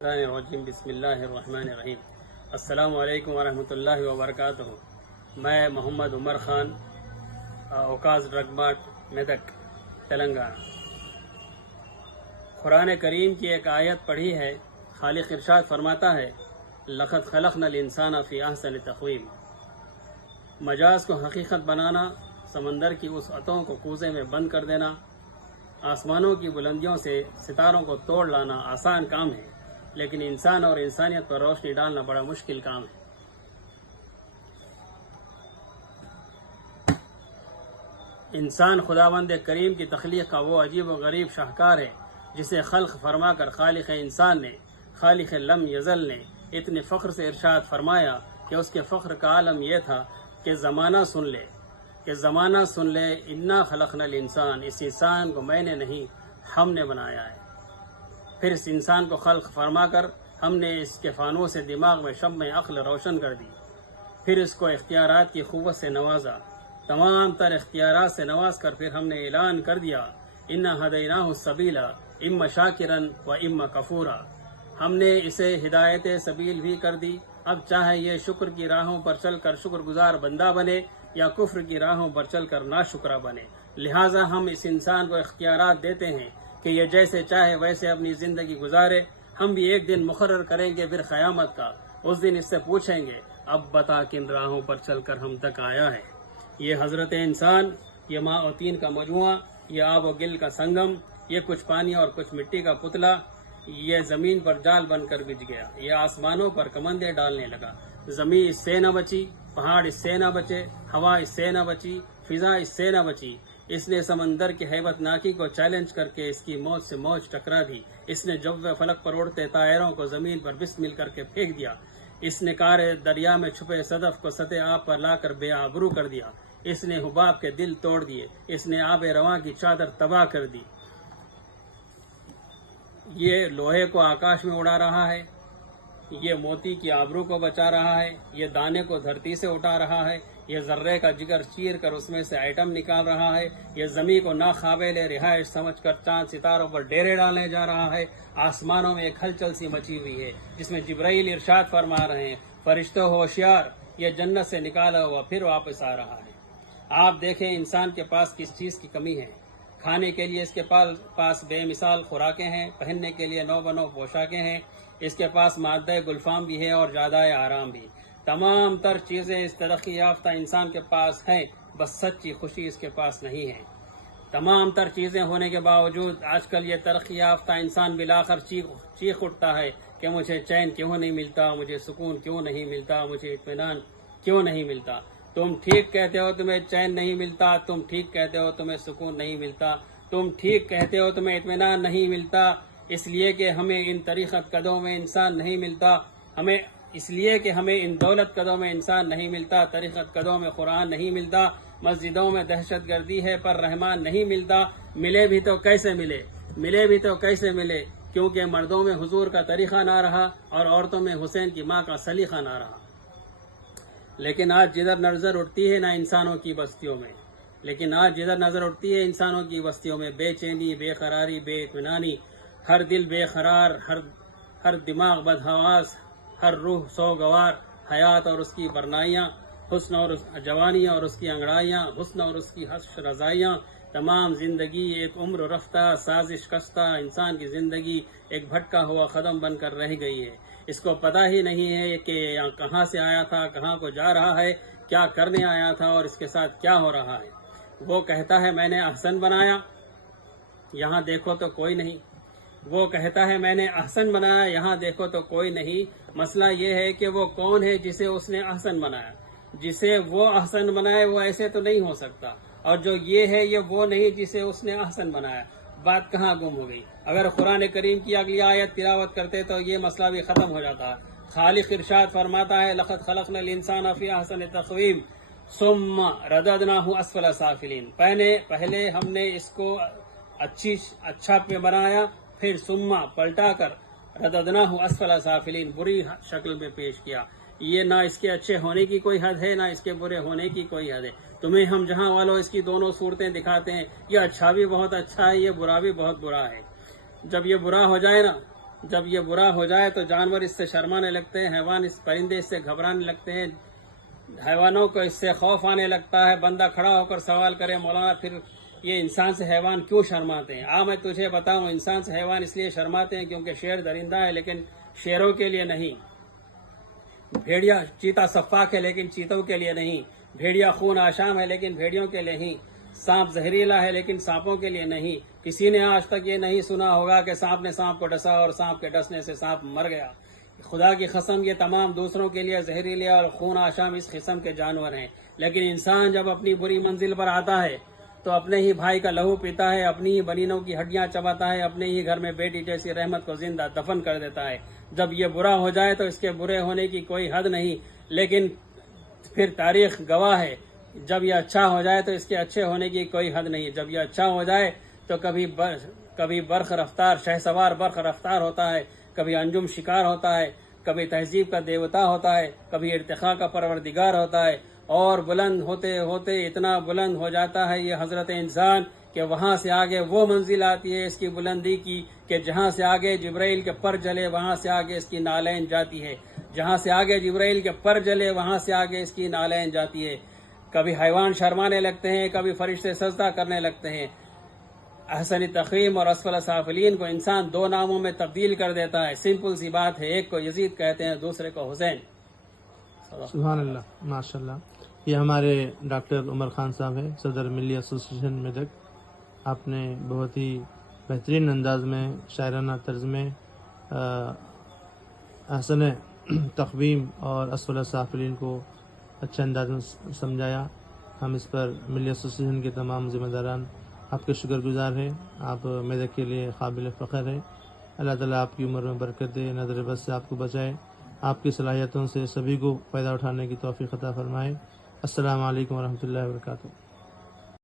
بسم اللہ الرحمن الرحیم۔ السلام علیکم ورحمۃ اللہ وبرکاتہ۔ میں محمد عمر خان، اوکاز ڈرگ مارٹ، میدک، تلنگانہ۔ قرآن کریم کی ایک آیت پڑھی ہے۔ خالق ارشاد فرماتا ہے لقد خلقنا الانسان فی احسن تقویم۔ مجاز کو حقیقت بنانا، سمندر کی اس عتوں کو کوزے میں بند کر دینا، آسمانوں کی بلندیوں سے ستاروں کو توڑ لانا آسان کام ہے، لیکن انسان اور انسانیت پر روشنی ڈالنا بڑا مشکل کام ہے۔ انسان خداوند کریم کی تخلیق کا وہ عجیب و غریب شاہکار ہے جسے خلق فرما کر خالق انسان نے، خالق لم یزل نے اتنے فخر سے ارشاد فرمایا کہ اس کے فخر کا عالم یہ تھا کہ زمانہ سن لے، انا خلقنا الانسان، اس انسان کو میں نے نہیں ہم نے بنایا ہے۔ پھر اس انسان کو خلق فرما کر ہم نے اس کے فانوس سے دماغ میں شمع عقل روشن کر دی، پھر اس کو اختیارات کی قوت سے نوازا، تمام تر اختیارات سے نواز کر پھر ہم نے اعلان کر دیا انا ہدیناہ السبیل اما شاکرا و اما کفورا۔ ہم نے اسے ہدایت سبیل بھی کر دی، اب چاہے یہ شکر کی راہوں پر چل کر شکر گزار بندہ بنے یا کفر کی راہوں پر چل کر ناشکرہ بنے۔ لہٰذا ہم اس انسان کو اختیارات دیتے ہیں کہ یہ جیسے چاہے ویسے اپنی زندگی گزارے۔ ہم بھی ایک دن مقرر کریں گے پھر قیامت کا، اس دن اس سے پوچھیں گے اب بتا کن راہوں پر چل کر ہم تک آیا ہے۔ یہ حضرت انسان، یہ ماء و طین کا مجموعہ، یہ آب و گل کا سنگم، یہ کچھ پانی اور کچھ مٹی کا پتلا، یہ زمین پر جال بن کر بچ گیا، یہ آسمانوں پر کمندے ڈالنے لگا، زمین اس سے نہ بچی، پہاڑ اس سے نہ بچے، ہوا اس سے نہ بچی، فضا اس سے نہ بچی۔ اس نے سمندر کی ہیبت ناکی کو چیلنج کر کے اس کی موج سے موج ٹکرا دی۔ اس نے جو فلک پر اڑتے طائروں کو زمین پر بسمل کر کے پھینک دیا۔ اس نے کار دریا میں چھپے صدف کو سطح آب پر لا کر بے آبرو کر دیا۔ اس نے حباب کے دل توڑ دیے، اس نے آب رواں کی چادر تباہ کر دی۔ یہ لوہے کو آکاش میں اڑا رہا ہے، یہ موتی کی آبرو کو بچا رہا ہے، یہ دانے کو دھرتی سے اٹھا رہا ہے، یہ ذرے کا جگر چیر کر اس میں سے ایٹم نکال رہا ہے، یہ زمین کو ناقابل رہائش سمجھ کر چاند ستاروں پر ڈیرے ڈالنے جا رہا ہے۔ آسمانوں میں ایک ہلچل سی مچی ہوئی ہے جس میں جبرائیل ارشاد فرما رہے ہیں فرشتوں ہوشیار، یہ جنت سے نکالا ہوا پھر واپس آ رہا ہے۔ آپ دیکھیں انسان کے پاس کس چیز کی کمی ہے۔ کھانے کے لیے اس کے پاس بے مثال خوراکیں ہیں، پہننے کے لیے نو بنو پوشاکیں ہیں، اس کے پاس مادہ گلفام بھی ہے اور زیادہ آرام بھی۔ تمام تر چیزیں اس ترقی یافتہ انسان کے پاس ہیں، بس سچی خوشی اس کے پاس نہیں ہے۔ تمام تر چیزیں ہونے کے باوجود آج کل یہ ترقی یافتہ انسان بلاخر چیخ اٹھتا ہے کہ مجھے چین کیوں نہیں ملتا، مجھے سکون کیوں نہیں ملتا، مجھے اطمینان کیوں نہیں ملتا۔ تم ٹھیک کہتے ہو تمہیں چین نہیں ملتا، تم ٹھیک کہتے ہو تمہیں سکون نہیں ملتا، تم ٹھیک کہتے ہو تمہیں اطمینان نہیں ملتا، اس لیے کہ ہمیں ان طریقت قدوں میں انسان نہیں ملتا، ہمیں ان دولت قدوں میں انسان نہیں ملتا، طریقت قدوں میں قرآن نہیں ملتا، مسجدوں میں دہشت گردی ہے پر رحمان نہیں ملتا۔ ملے بھی تو کیسے ملے، کیونکہ مردوں میں حضور کا طریقہ نہ رہا اور عورتوں میں حسین کی ماں کا سلیقہ نہ رہا۔ لیکن آج جدھر نظر اٹھتی ہے انسانوں کی بستیوں میں بے چینی، بے قراری، بے اطمینانی، ہر دل بے قرار، ہر دماغ بدحواس، ہر روح سوگوار، حیات اور اس کی برنائیاں، حسن اور جوانی اور اس کی انگڑائیاں، حسن اور اس کی حش رضائیاں، تمام زندگی ایک عمر رفتہ سازش کستہ انسان کی زندگی ایک بھٹکا ہوا قدم بن کر رہ گئی ہے۔ اس کو پتہ ہی نہیں ہے کہ کہاں سے آیا تھا، کہاں کو جا رہا ہے، کیا کرنے آیا تھا اور اس کے ساتھ کیا ہو رہا ہے۔ وہ کہتا ہے میں نے احسن بنایا، یہاں دیکھو تو کوئی نہیں۔ وہ کہتا ہے میں نے احسن بنایا، یہاں دیکھو تو کوئی نہیں۔ مسئلہ یہ ہے کہ وہ کون ہے جسے اس نے احسن بنایا؟ جسے وہ احسن بنائے وہ ایسے تو نہیں ہو سکتا، اور جو یہ ہے یہ وہ نہیں جسے اس نے احسن بنایا۔ بات کہاں گم ہو گئی؟ اگر قرآن کریم کی اگلی آیت تلاوت کرتے تو یہ مسئلہ بھی ختم ہو جاتا۔ خالق ارشاد فرماتا ہے لقد خلقنا الانسان فی احسن تقویم ثم رددناہ اسفل سافلین۔ پہلے ہم نے اس کو اچھا پہ بنایا، پھر ثم پلٹا کر رددناہ اسفل سافلین بری شکل میں پیش کیا۔ یہ نہ اس کے اچھے ہونے کی کوئی حد ہے، نہ اس کے برے ہونے کی کوئی حد ہے۔ تمہیں ہم جہاں والوں اس کی دونوں صورتیں دکھاتے ہیں، یہ اچھا بھی بہت اچھا ہے، یہ برا بھی بہت برا ہے۔ جب یہ برا ہو جائے نا جب یہ برا ہو جائے تو جانور اس سے شرمانے لگتے ہیں، حیوان پرندے اس سے گھبرانے لگتے ہیں، حیوانوں کو اس سے خوف آنے لگتا ہے۔ بندہ کھڑا ہو کر سوال کرے مولانا پھر یہ انسان سے حیوان کیوں شرماتے ہیں؟ میں تجھے بتاؤں، انسان سے حیوان اس لیے شرماتے ہیں کیونکہ شیر درندہ ہے لیکن شیروں کے لیے نہیں، بھیڑیا چیتا صفاق ہے لیکن چیتوں کے لیے نہیں، بھیڑیا خون آشام ہے لیکن بھیڑیوں کے لیے نہیں، سانپ زہریلا ہے لیکن سانپوں کے لیے نہیں۔ کسی نے آج تک یہ نہیں سنا ہوگا کہ سانپ نے سانپ کو ڈسا اور سانپ کے ڈسنے سے سانپ مر گیا۔ خدا کی قسم یہ تمام دوسروں کے لیے زہریلے اور خون آشام اس قسم کے جانور ہیں، لیکن انسان جب اپنی بری منزل پر آتا ہے تو اپنے ہی بھائی کا لہو پیتا ہے، اپنی ہی بنینوں کی ہڈیاں چباتا ہے، اپنے ہی گھر میں بیٹی جیسی رحمت کو زندہ دفن کر دیتا ہے۔ جب یہ برا ہو جائے تو اس کے برے ہونے کی کوئی حد نہیں، لیکن پھر تاریخ گواہ ہے جب یہ اچھا ہو جائے تو اس کے اچھے ہونے کی کوئی حد نہیں۔ جب یہ اچھا ہو جائے تو کبھی برق رفتار شہسوار برق رفتار ہوتا ہے، کبھی انجم شکار ہوتا ہے، کبھی تہذیب کا دیوتا ہوتا ہے، کبھی ارتقاء کا پروردگار ہوتا ہے، اور بلند ہوتے ہوتے اتنا بلند ہو جاتا ہے یہ حضرت انسان کہ وہاں سے آگے وہ منزل آتی ہے اس کی بلندی کی کہ جہاں سے آگے جبرائیل کے پر جلے وہاں سے آگے اس کی نالین جاتی ہے، جہاں سے آگے جبرائیل کے پر جلے وہاں سے آگے اس کی نالین جاتی ہے۔ کبھی حیوان شرمانے لگتے ہیں، کبھی فرشتے سجدہ کرنے لگتے ہیں۔ احسن تقویم اور اسفل سافلین کو انسان دو ناموں میں تبدیل کر دیتا ہے، سمپل سی بات ہے، ایک کو یزید کہتے ہیں دوسرے کو حسین۔ سبحان اللہ، ماشاء اللہ۔ یہ ہمارے ڈاکٹر عمر خان صاحب ہیں، صدر ملی ایسوسیشن میدک۔ آپ نے بہت ہی بہترین انداز میں شاعرانہ طرز میں احسن تقویم اور اسفل سافلین کو اچھے انداز میں سمجھایا۔ ہم اس پر ملی ایسوسیشن کے تمام ذمہ داران آپ کے شکر گزار ہیں۔ آپ میدک کے لیے قابل فخر ہیں۔ اللہ تعالیٰ آپ کی عمر میں برکت دے، نظر بد سے آپ کو بچائے، آپ کی صلاحیتوں سے سبھی کو فائدہ اٹھانے کی توفیق عطا فرمائے۔ السلام علیکم ورحمۃ اللہ وبرکاتہ۔